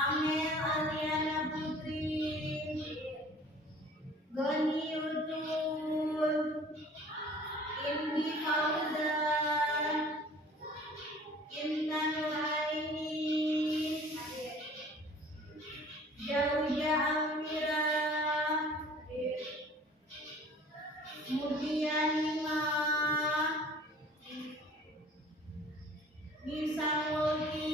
Amel Aliana Putri, Goni Utul, Indi Fauza, Intan Laini, Jauja Amira, Mudianima, Nisa Wogi,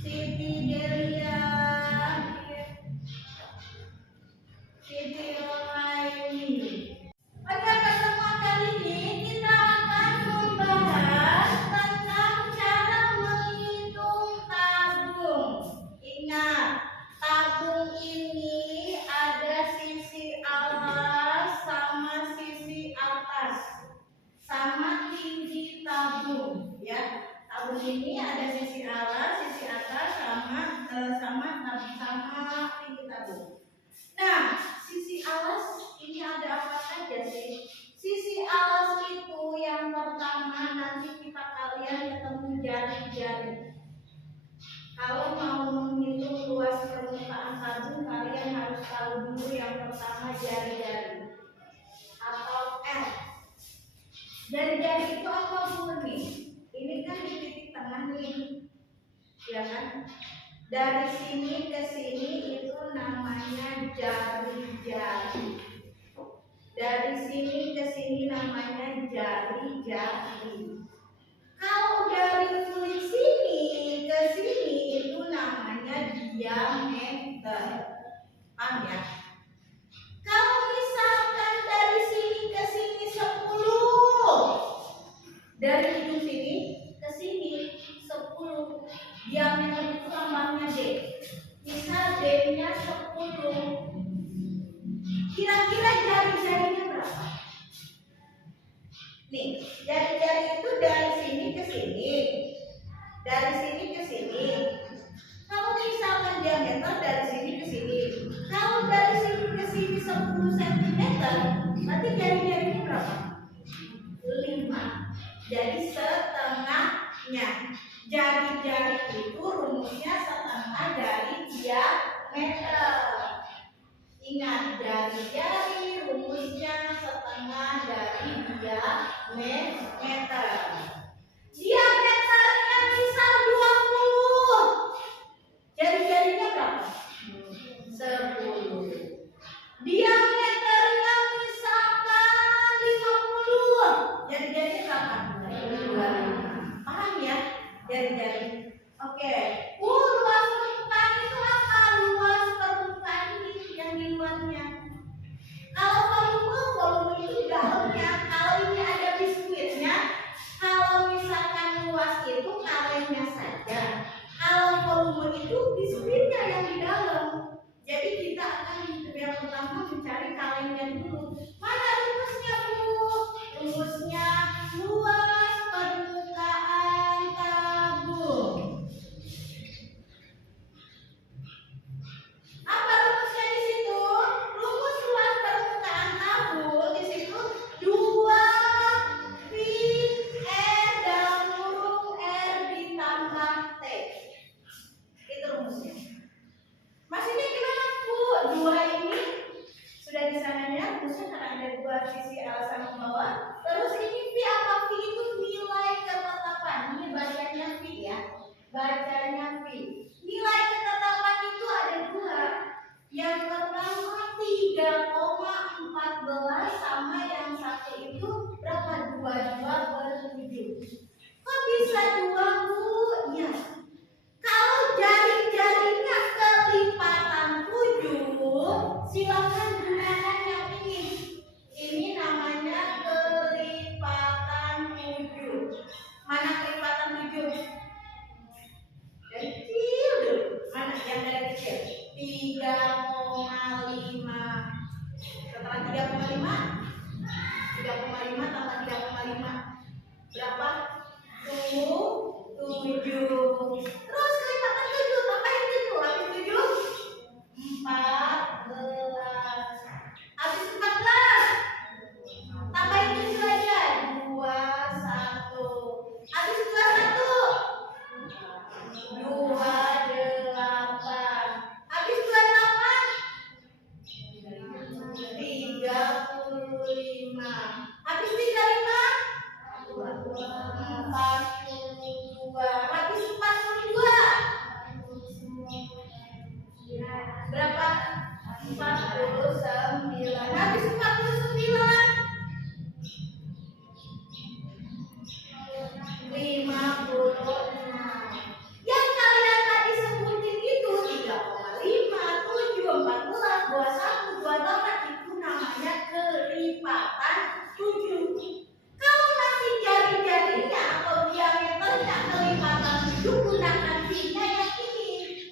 Siti Delia, Siti Romaini. Pada pertemuan kali ini kita akan membahas tentang cara menghitung tabung. Ingat, tabung ini ada sisi alas sama sisi atas, sama tinggi tabung, ya. Tabung ini ada sisi alas, sisi atas, sama tinggi tabung. Nah, sisi alas ini ada apa saja sih? Sisi alas itu yang pertama nanti kalian ketemu jari-jari. Kalau mau menghitung luas permukaan tabung, kalian harus tahu dulu yang pertama jari-jari atau R. Jari-jari itu apa Bu nih? Ini kan di titik tengah nih, ya kan? Dari sini ke sini itu namanya jari-jari. Dari sini ke sini namanya jari-jari. Kalau dari kulit sini ke sini itu namanya diameter. Paham ya? Kalau misalkan dari sini ke sini 10, dari ujung sini ke sini 10, diameter itu lambangnya D. Misal D-nya 10. Kira-kira jari-jarinya berapa? Nih, jari-jari itu dari sini ke sini. Dari sini ke sini. Kalau misalkan diameter dari sini ke sini. Kalau dari sini ke sini 10 cm, berarti jari-jarinya berapa? 5. Jadi setengahnya. Jari-jari itu rumusnya setengah dari diameter. Ingat, jari-jari rumusnya setengah dari diameter. Diameternya misal 20. Jari-jarinya berapa? 10. Diameternya misalkan 50. Jari-jarinya berapa? 25. Paham ya? Jari-jari. Oke. Luas permukaan itu apa? Luas permukaan ini yang di luarnya. Kalau volume itu dalamnya. Kalau ini ada biskuitnya, kalau misalkan luas itu kalennya saja. Kalau volume itu biskuitnya yang di dalam. Jadi kita akan yang pertama mencari kalennya dulu. Mana rumusnya Bu? Rumusnya luas permukaan tabung. Apa rumusnya di situ? Rumus luas permukaan tabung di situ 2 pi R dalam kurung R ditambah T. Itu rumusnya. Maksudnya gimana Bu? 2 ini sudah di sananya rumusnya karena ada 2 sisi alas sama bawah. Terus ini pi apa? Pi itu nilai ketetapan. Ini bacanya pi ya. Bacanya pi. Nilai ketetapan itu ada 2. Yang pertama 3,14 sama yang satu itu berapa? 22/7. Kok bisa 2 Bu? Ya. Kalau jari-jarinya kelipatan 7, silakan gunakan yang ini. Ini namanya kelipatan 7. Mana kelipatan 7? Kecil dulu. Mana yang dari kecil? 3,5. Setelah 3,5? 3,5 tambah 3,5 berapa? 7. Terus kelipatan 7 tambahin 7. Habis 7 14. Habis 14 tambahin 7 aja 21. Habis 21 22. tunjuk gunakan V-nya yang ini.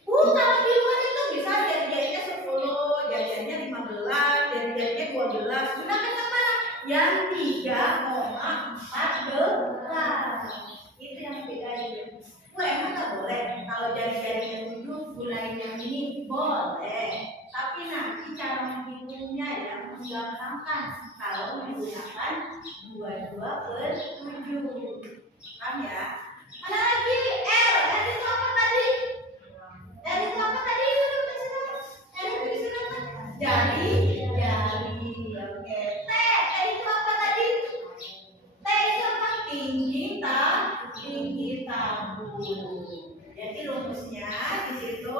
Kalau di luar itu bisa jari-jarinya 10, jari-jarinya 15, jari-jarinya 12. Gunakan yang mana? Yang 3,14. Itu yang bedanya. Emang nggak boleh kalau jari-jarinya 7 gunain yang ini? Boleh. Tapi nanti cara menghitungnya ya menggampangkan kalau menggunakan 22/7. Paham ya? Ada lagi L. L itu apa tadi? L itu apa tadi? L itu disuruh jari. Oke. T. T itu apa tadi? T itu apa? Tinggi tabung. Jadi rumusnya di situ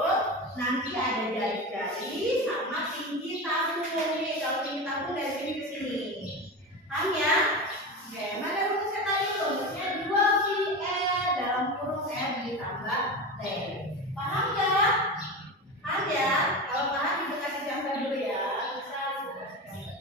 nanti ada jari-jari sama tinggi tabung. Nih, kalau tinggi tabung dari sini ke sini. Paham ya? Oke, mana rumusnya tadi? Rumusnya 2VL dalam kurung R ditambah T. Paham ya? Paham ya? Kalau paham ibu kasih contoh dulu ya. Bisa ibu kasih contoh.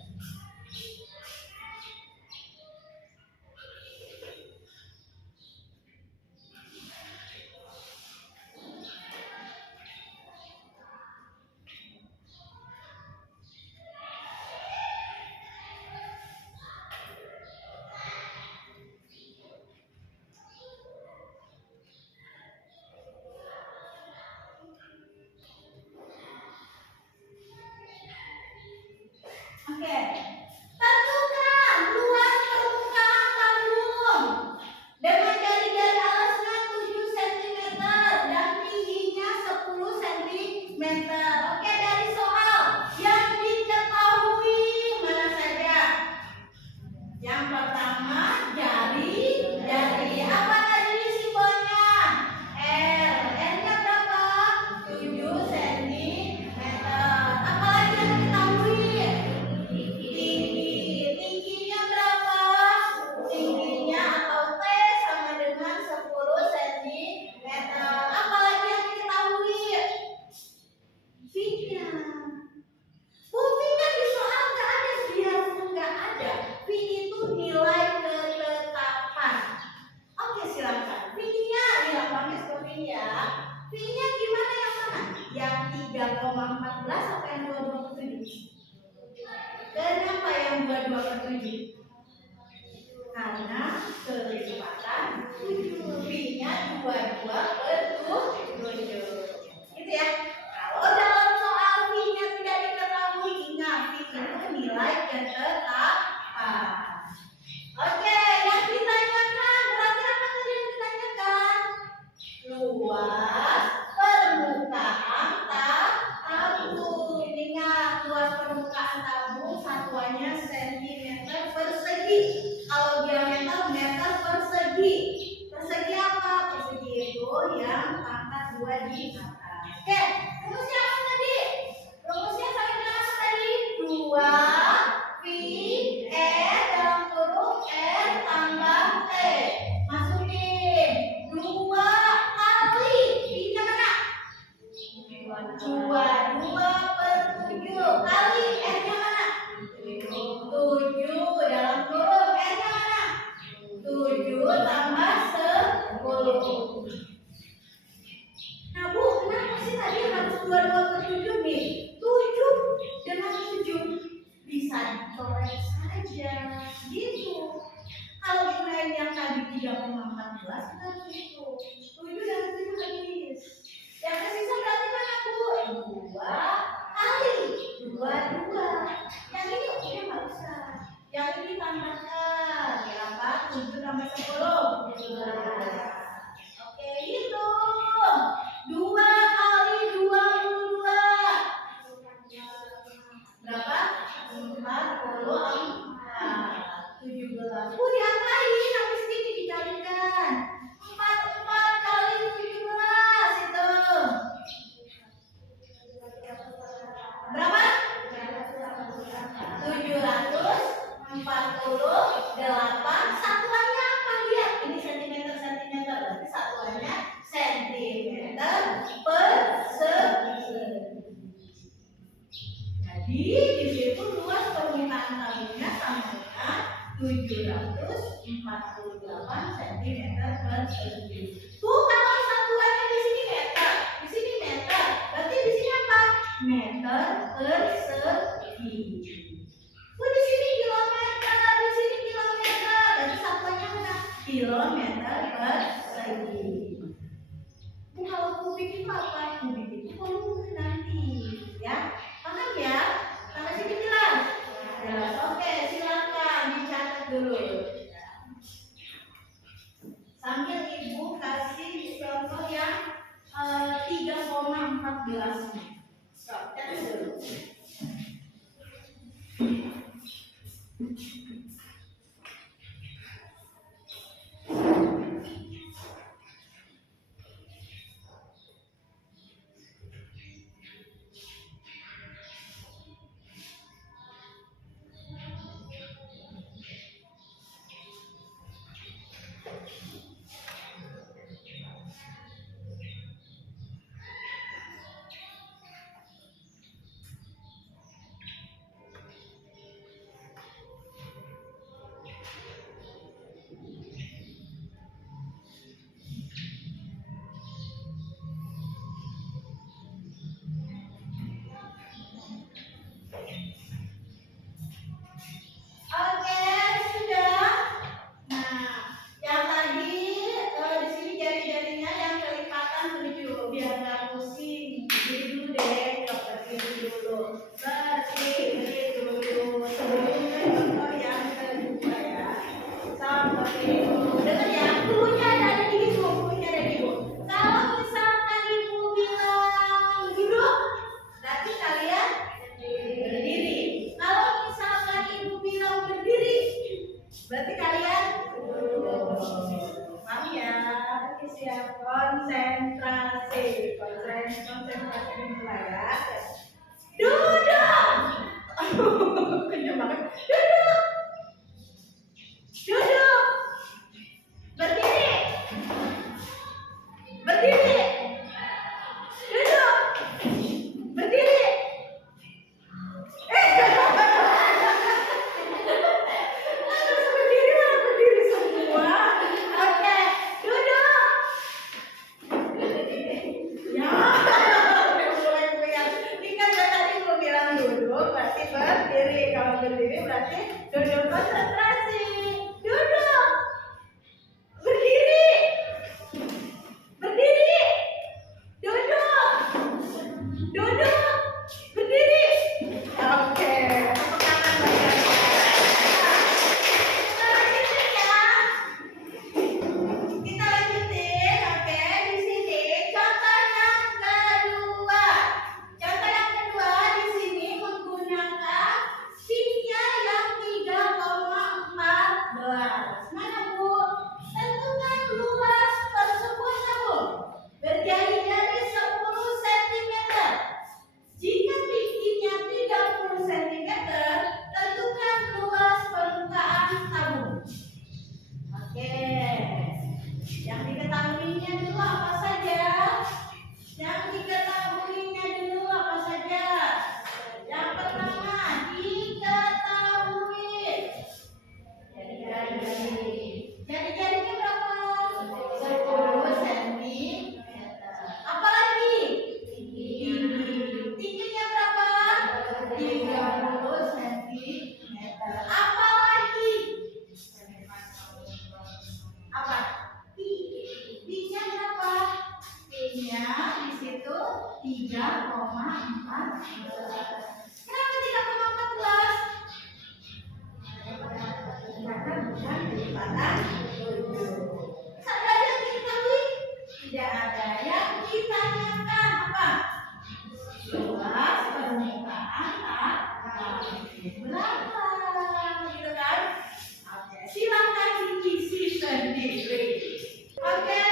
Oke, tentukan luas permukaan tabung dengan jari-jari alasnya 7 cm dan tingginya 10 cm. Oke, dari soal yang diketahui mana saja? Yang pertama jari apa tadi simbolnya? R. R-nya berapa? 7 cm. Apalagi yang diketahui? Tingginya berapa? Tingginya atau T sama dengan 10 cm. Apalagi yang diketahui? V-nya. V-nya di soal nggak ada, biarpun nggak ada. V itu nilai ketetapan. Oke, silakan. V-nya gampangnya seperti ini ya. V-nya gimana yang mana? Yang 3,14 atau yang 22/7? Kenapa yang 22/7? Karena kecepatan 7. V-nya 22/7. Gitu ya. Kalau dalam soal V-nya tidak diketahui, ingat V itu nilai ketetapan. Oke, yang ditanyakan berarti apa tadi yang ditanyakan? Luas permukaan tabung. Ingat, luas permukaan tabung satuannya cm persegi. Kalau diameter meter persegi. Persegi apa? Persegi itu yang pangkat 2 di atas. Oke, rumusnya apa tadi? Rumusnya sama dengan apa tadi? 2 V dalam kurung R tambah T. Masukin 2 kali V-nya mana? 22/7 kali R-nya mana? 7 dalam kurung R-nya mana? 7 tambah 10. Nah Bu, kenapa sih tadi harus 22/7 nih? 7 dengan 7 bisa dicoret saja, gitu. Kalau gunain yang tadi 3,14 kita begitu. 7 dan 7 habis. Yang tersisa berarti mana Bu? 2 kali 2. Yang ini udah nggak usah. Yang ini tambahkan berapa? 7 tambah 10. 12. Oke, hitung. 2 kali 22. Berapa? 44. 17. Diapain? Habis ini dikalikan. 44 kali 17 itu. Berapa? 748. Satuannya apa? Lihat, ini cm. Berarti satuannya cm persegi. Jadi di situ luas permukaan tabungnya sama dengan 748 cm persegi. contoh yang 3,14 nya. Catat dulu. Oke, sudah. Nah, yang tadi di sini jari-jarinya yang kelipatan 7 biar nggak pusing. Berdiri dulu deh, berdiri dulu. Berdiri dulu. Sebelumnya contoh yang kedua ya. Seperti itu. Dengar ya, gurunya ada di ibu, gurunya ada di ibu. Kalau misalkan ibu bilang duduk, berarti kalian berdiri. Kalau misalkan ibu bilang berdiri, berarti kalian paham ya? Siap, konsentrasi, konsentrasi dimulai ya. Duduk. Kenyang banget. Duduk. Duduk. Berdiri. Berdiri. Duduk. Berdiri. Harus berdiri, harus berdiri semua. Oke, duduk. Ya, mulai goyang. Ini kan tadi gue bilang duduk, berarti berdiri. Kalau berdiri berarti duduk konsentrasi. Duduk. Berdiri. Berdiri. Duduk. Duduk. Berdiri. Oke. Tepuk tangan banyak. Kita lanjutin ya. Kita lanjutin, oke. Di sini contoh yang kedua. Contoh yang kedua di sini menggunakan pinnya yang 3,14. Mana Bu? Tentukan luas tersebut Bu. Berjari-jari 10 cm. Jika tingginya 30 cm, tentukan luas permukaan tabung. Oke. Yang diketahuinya dulu apa saja? Yang diketahuinya dulu apa saja? Yang pertama, diketahui jari-jari. Jari-jarinya berapa? 10 cm. Apalagi? Tinggi. Tingginya berapa? 30 cm. Apalagi? Apa? Pi-nya berapa? Pi-nya di situ 3,14. Kenapa 3,14? Karena bukan kelipatan 7. Ada yang diketahui? Tidak ada. Yang ditanyakan apa? Luas permukaan tabung berapa? Gitu kan? Oke, silakan diisi sendiri. Oke,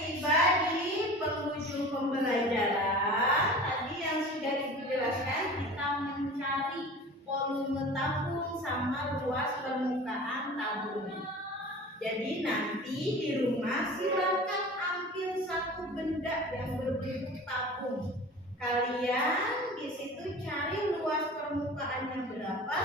tiba di penghujung pembelajaran. Tadi yang sudah dijelaskan, kita mencari volume tabung sama luas permukaan tabung. Jadi nanti di rumah silakan ambil satu benda yang berbentuk tabung. Kalian di situ cari luas permukaannya berapa,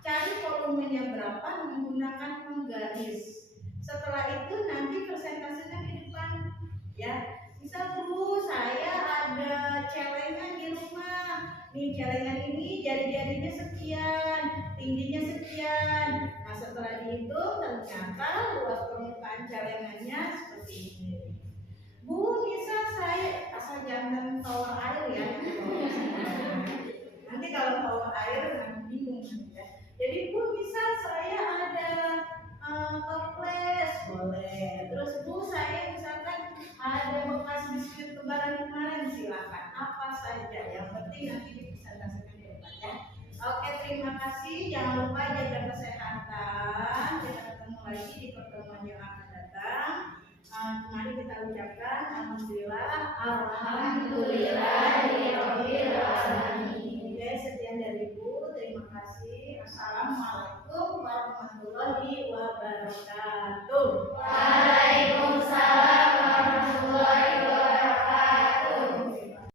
cari volumenya berapa menggunakan penggaris. Setelah itu nanti persentasenya di depan ya. Misal Bu, saya ada celengan di rumah. Nih celengan ini jari-jarinya sekian, tingginya sekian. Nah setelah dihitung ternyata luas permukaan celengannya seperti ini. Bu, misal saya asal jangan tower air ya. Nanti kalau tower air nanti bingung ya. Jadi Bu, misal saya ada toples boleh. Terus Bu, saya misalkan ada saja. Yang penting nanti dipresentasikan di depan ya. Oke, terima kasih. Jangan lupa jaga kesehatan. Kita ketemu lagi di pertemuan yang akan datang. Mari kita ucapkan alhamdulillah. Alhamdulillahirabbil alamin. Oke, sekian dari Ibu. Terima kasih. Assalamualaikum warahmatullahi wabarakatuh.